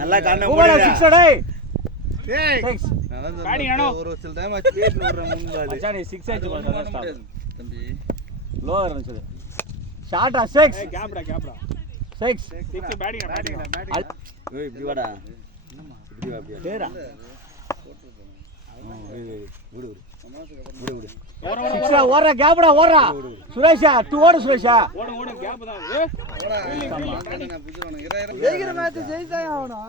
நல்லா கண்ண ஒரு சில டைம் ஷார்ட்டா 6 கேப்டா 6 பேட்டிங் ஏய் இப்படி வாடா இப்படி வா அப்படியே டேரா ஓடு சிக்ஸா ஓடுற கேப்டா ஓடுற சுரேஷா 2 ஓடு சுரேஷா ஓடு கேப் தான் ஓடா ஜெயிக்கிற மேட்ச் ஜெயிச்சாயா அவனா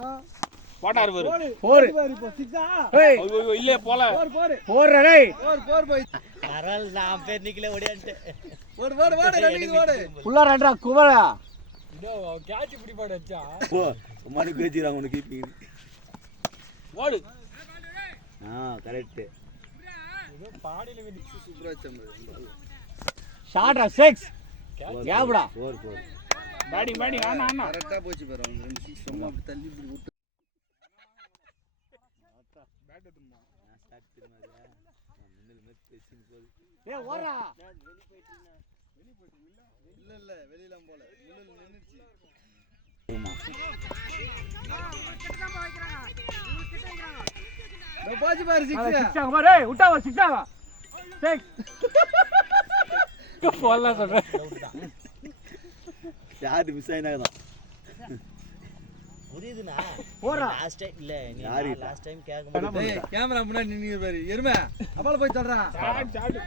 போட்டார் பாரு 4 இப்போ 6 ஏய் ஐயோ இல்ல போல 4 டேய் 4 போய் அரல் நான் பேர் நிக்கல ஓடியான்ட்டு ஓடு ரன்னிங் ஓடு புள்ள ரன்டா குவரா இதோ கேட்ச் இப்படி போட வச்சா ஓ சும்மாடி பேசிறாங்க உனக்கு கீப்பிங் ஓடு கரெக்ட் இதோ பாடில வந்து சூப்பரா வச்சா ஷார்ட்டா 6 கேப்டா 4 பேட்டிங் ஆனா கரெக்ட்டா போச்சு பாரு அவங்க 6 சும்மா அப்படி தள்ளி இப்படி விட்டு பேட் எடுமா நான் ஸ்டார்ட் பண்ணாத நான் மின்னல் மேட்ச் பேசிங் போய் ஏய் ஓடா வெளிய போயிட்டீங்க இல்ல வெளியலாம் போல மின்னல் நின்னுச்சு நான் பாஜி பாரு 6 பாரு ஏய் விட்டா 6 போல சொல்றேன் யாரு மிஸ் ஆயினாதான் புரியுதுனா போறா லாஸ்ட் டைம் இல்ல நீ லாஸ்ட் டைம் கேக்க ஏய் கேமரா முன்னாடி நின்னு பாரு எருமை அப்பால போய் சொல்றா சாட்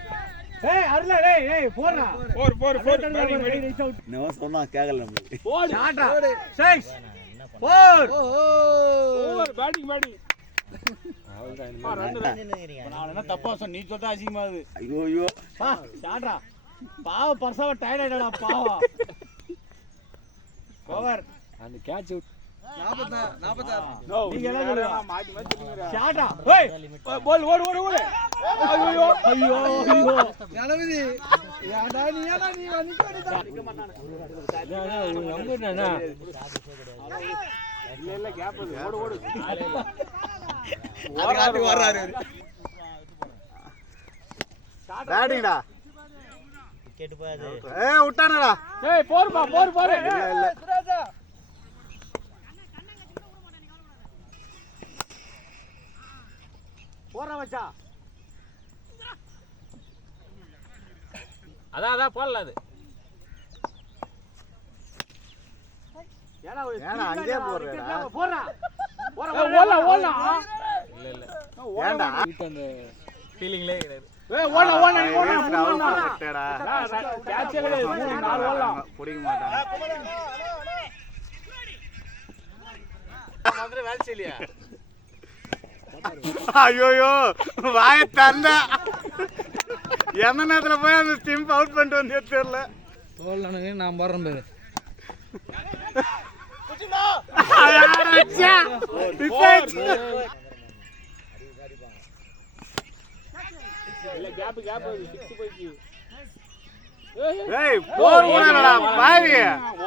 ஏய் அருள ஏய் போறா 4 நோ சொன்னா கேக்கல நம்ம போடு ஷாட்டா 6 4 பேட்டிங் நான் என்ன தப்பா சொன்ன நீ சொல்ற அசிங்கமாது ஐயோ பா ஷாட்டா பாவ பர்சவ டயர்ட் ஆயிடா பாவம் ஓவர் அந்த கேட்ச் 46 நோ நீங்க எல்லாம் சொல்லுங்க மாத்தி சொல்லுங்க ஷாட்டா ஏய் பால் ஓடு ஐயோ கலவிதி யாடா நீ நிக்க மாட்டானே இல்ல கேப் ஓடு ஓடாது வர்றாரு பேட்டிங்டா விக்கெட் போகுது ஏய் விட்டானடா ஏய் போர் இல்ல சுரேஷா போறா மச்சா அதான் போடல அது ஏனா அங்கே போறா ஓடலாம் இல்ல ஏண்டா அந்த ஃபீலிங்லே கிடையாது ஏய் ஓடலாம் கட்டடா கேட்ச் கிடையாது 3-4 ஓடலாம் புடிக்க மாட்டாங்க மாதிரி வேல் செய்யலையா ஐயோ வாய தந்த எந்த நேரத்துல போய் அந்த ஸ்டிம்ப் அவுட் பண்ணிட்டு வந்து தெரியல தோல்ல நான் போறேன் பேரு இல்ல கேப் 6 போயிச்சு ஏய் போர் ஓடலடா பாவி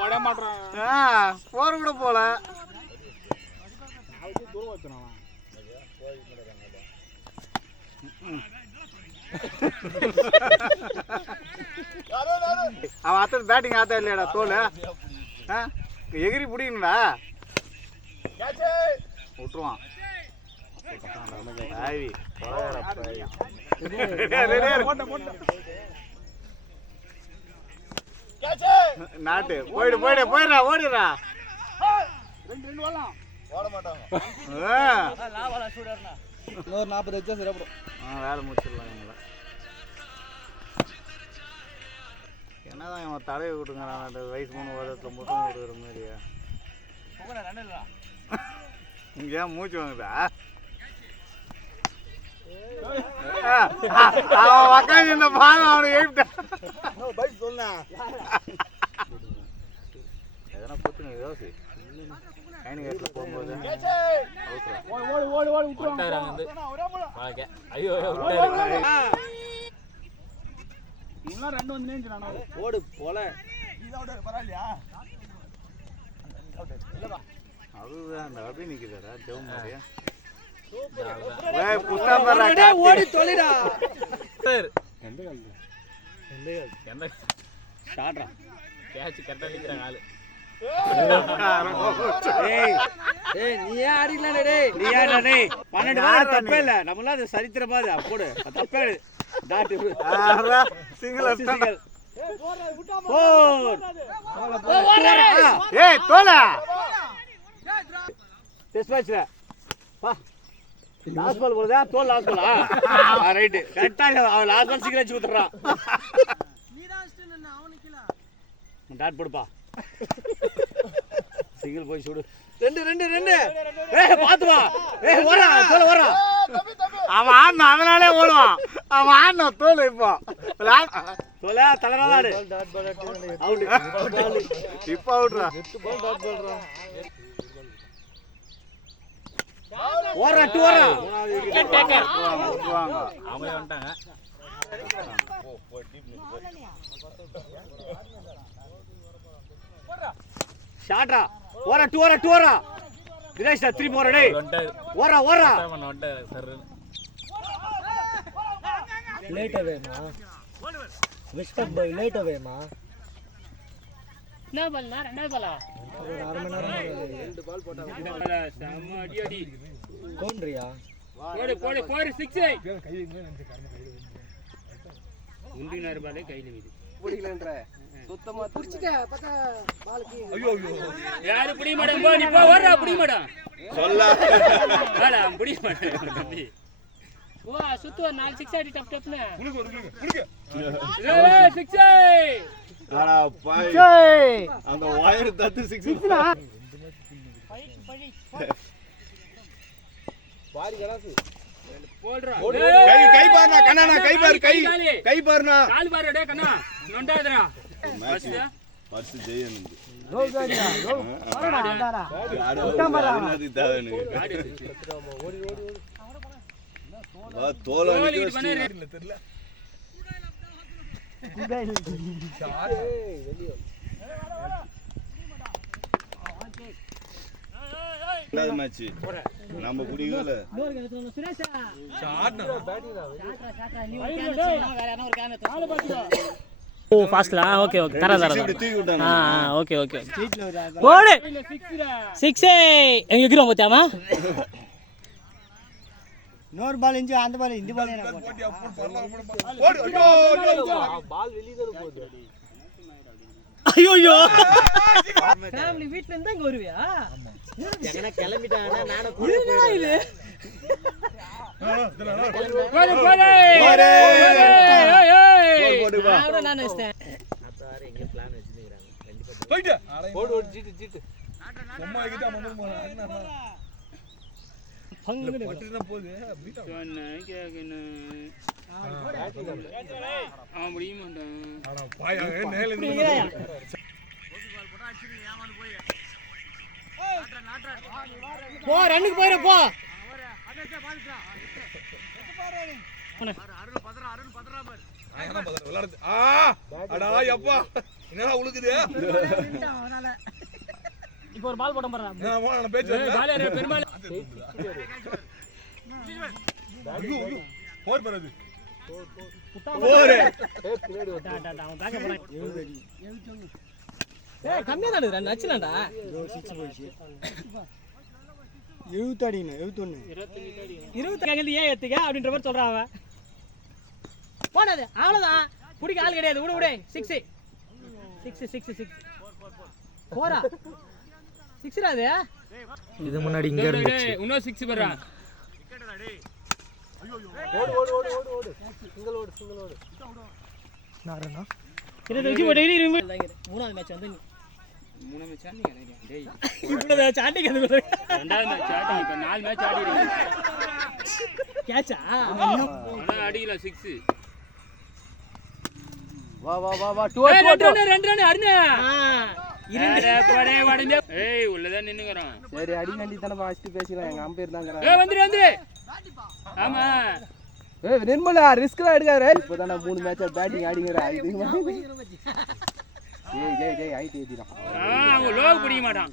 ஓட மாட்டறான் போர் கூட போல அவதி தூரம் வச்சறான் அவன் அத்தனை பேட்டிங் ஆத்தா இல்லையாடா தோல் எகிரி பிடிக்கணும்டா விட்டுருவான் நாட்டு போயிடுறா ஓடிடுறா ஓட மாட்டாங்க 40 வச்சா சிறப்படும் வேலை முடிச்சிடலாம் எங்களை என்னதான் இவன் தலையை விட்டுங்கிறான் வயசு 3 வருடத்தில் முட்டம் கொடுக்குற மாதிரியா இங்க ஏன் மூச்சு வாங்குதா அவன் உக்காந்து இந்த பாங்க அவனை எழுப்பிட்டான் பைக் சொன்னா எதனா போட்டுங்க யோசி கைனி கேட்டில் போகும்போது ஓடு விட்டுறாங்க வந்து பாக்க ஐயோ விட்டாரு இன்னும் ரெண்டு வந்து நேஞ்சறானே ஓடு போல இதோட பரவாயில்லையா இல்லடா அதுதான் அந்த அப்படியே நிக்குதுடா ஜெவம் மாதிரியா ஏய் புஷ்டாமரா ஓடி தொலைடா சார் எந்த ஷாட்ரா கேட்ச் கரெக்டா நிக்கறாங்க ஆளு ஏய் நீ ஏன் அடிக்கல டேய் நீ ஏன்டா டேய் 12 பால் தப்பே இல்ல நம்மள அது சரித்திரமா அது போடு தப்பே டாட் சிங்கிள் சிங்கிள் ஏய் தோல டெஸ்ட் மேட்ச்ல வா லாஸ்ட் பால் போடுதா தோல் லாஸ்ட் பாலா ரைட் கரெக்ட்டா அவன் லாஸ்ட் பால் சிங்கிள் அடிச்சு ஊத்துறான் நீ லாஸ்ட் என்ன அவனுக்குல டாட் போடுப்பா சிங்கிள் போய் சுடு ரெண்டு ஏய் பாத்து வா ஏய் ஓடா தோல ஓடா அவன் ஆன அதனாலே ஓடுவான் அவன் ஆன தோல இப்போ தோல தலராடாடு அவுட் இப்போ அவுட்ரா பால் டாட் பால்ரா ஓடா டு ஓடா விக்கெட் டேக்கர் அவங்களே வந்துட்டாங்க ஷாட்ரா ஓரா டு ஓரா தினேஷ் 3 போற டேய் ஓரா சர் லேட் அவேமா விஸ்கட் பாய் லேட் அவேமா என்ன பால்னா ரெண்டாவது பாலா அரை மணி நேரம் ரெண்டு பால் போட்டாங்க செம்ம அடி கோன்றியா போடு 6 கை நின்னு முந்தினார் பாலே கையில வீடு புடிக்கலன்ற சுத்தமா புடிச்சிட்டே பத்தா பாலுக்கு ஐயோ யாரு புடி மேடம் போ நீ போ வரடா புடி மேடம் சொல்ல வாடா புடி மேடம் தம்பி ஓ சுத்து 4 6 அடி டப் டப்னே புடிங்க ஏய் 6 ஆடா பாய் அந்த வயர் தத்து 6 படி பாரி கடாசு போடுறா கை பாருடா கண்ணா கை பாருடா கால் பாரு டேய் கண்ணா நொண்டாதடா பர்ஸ் ஜெயனந்து ரோகாரியா வரடா அண்டாரா உட்டமரா அது தாவனு ஓடி வா தோல நிக்கு தெரியல ஷாட் வெளிய ரெண்டாவது மேட்ச் நம்ம குடிகல சுரேஷா ஷாட் ஷாட்ரா நீ வேற என்ன ஒரு கேன் நாலு பாத்துடா ஓ ஃபாஸ்ட்லா ஓகே தர ஓகே ஓடு 6 எங்க எகிரோம் பாத்தியாமா நோர் பால் இஞ்சு அந்த பால் இந்த பால் என்ன ஓடு பால் வெளியில போகுது ஐயோ ஃபேமிலி வீட்ல இருந்தா இங்க வருவியா எங்கனா கிளம்பிட்டானா நானே கூட இது போடு நான் நினைச்சேன் அதாரே எங்க பிளான் வச்சிருக்காங்க கண்டிப்பா போய்டு போடு ஜீட்டு சும்மா கிட்ட மம்மு போறான் பங்கு பட்டினா போகுது பீட்டா சொன்ன கேக்கணும் ஆ முடிய மாட்டான் அட பாயா நேல இருந்து பால் போடா அடிச்சு ஏமாந்து போய் போ ரன்னுக்கு போயிர போ அதே பால்டா பாரு அருண் பதறா பாரு ஆனா பதற விளையாடுது அடா யப்பா என்னடா உளுக்குது அவனால இப்போ ஒரு பால் போட போறா நான் பேச்சு பால் யாரே பெருமாள் ஐயோ போர் பரது போர் பின்னாடி டா அவன் பேக்க போறான் 70 அடி 71 ஏய் கம்மியா தான் ரன் அடிச்சலாம்டா 6 போயிச்சு 70 அடினா 71 20 கேங்கல ஏன் ஏத்துங்க அப்படின்ற மாதிரி சொல்றான் அவன் போடாத அவ்வளவுதான் புடிக்க ஆள் கிடையாது விடு 6 போடா 6 ராதே இது முன்னாடி இங்க இருந்துச்சு இன்னும் 6 பரா விக்கெட்டடா டேய் ஐயோ ஓடு சிங்கிள் ஓடு நாரனா இது ஓடி மூணாவது மேட்ச் வந்து மூணாவது மேட்ச் ஆடிங்க டேய் இவ்வளவு மேட்ச் ஆடிங்க ரெண்டாவது மேட்ச் ஆடி இப்ப 4 மேட்ச் ஆடி இருக்கீங்க கேட்சா ஆனா அடியில 6 வா 2 ரன் அருண் ஏய் உள்ளதான் நின்னுங்கறோம். சரி அடி நண்டி தான ஃபர்ஸ்ட் பேசிக்கலாம். எங்க அம்பேர் தாங்கறாங்க. ஏய் வந்துரு. ஆமா. ஏய் நிர்மலா ரிஸ்க்லாம் எடுக்காத. இப்போதான் 3 மேட்சா பேட்டிங் ஆடிங்கற. ஜெய் ஐடி ஏத்திடா. அவங்க லோக் பிடிக்க மாட்டான்.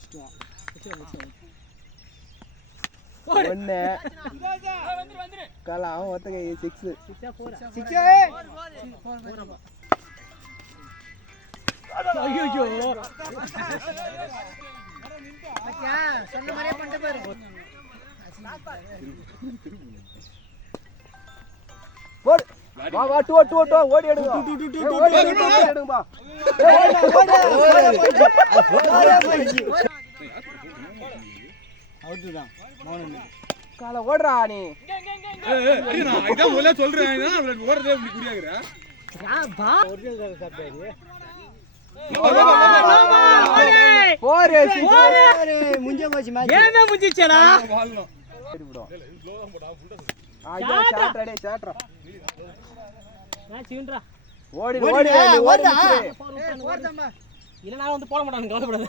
ஒண்ணே. வந்துரு. காலா அவன் ஒத்தகை 6. 6 ஐயோ அக்கா சொன்ன மாதிரியே பண்ணிட்டு பாரு. போடு வா வா டூ ஓடி எடுங்க. ஓடி எடுங்க பா. அவுட்தான் மௌனமே. கால ஓடுறா நீ. ஏய் நான் இத முதல்ல சொல்றேன். நான் ஓடுறதே இப்படி குறியாக்குற. பா ஒரிஜினல் சாப்பிடுறியே. முஞ்சே போச்சு மேட்ச். ஏமே முஞ்சிச்சடா. சரி bro. ஷாட் ரெடி ஷாட்ரா. மேட்ச் வின்ரா. ஓடி இல்ல நான் வந்து போட மாட்டானு கவலைப்படாத.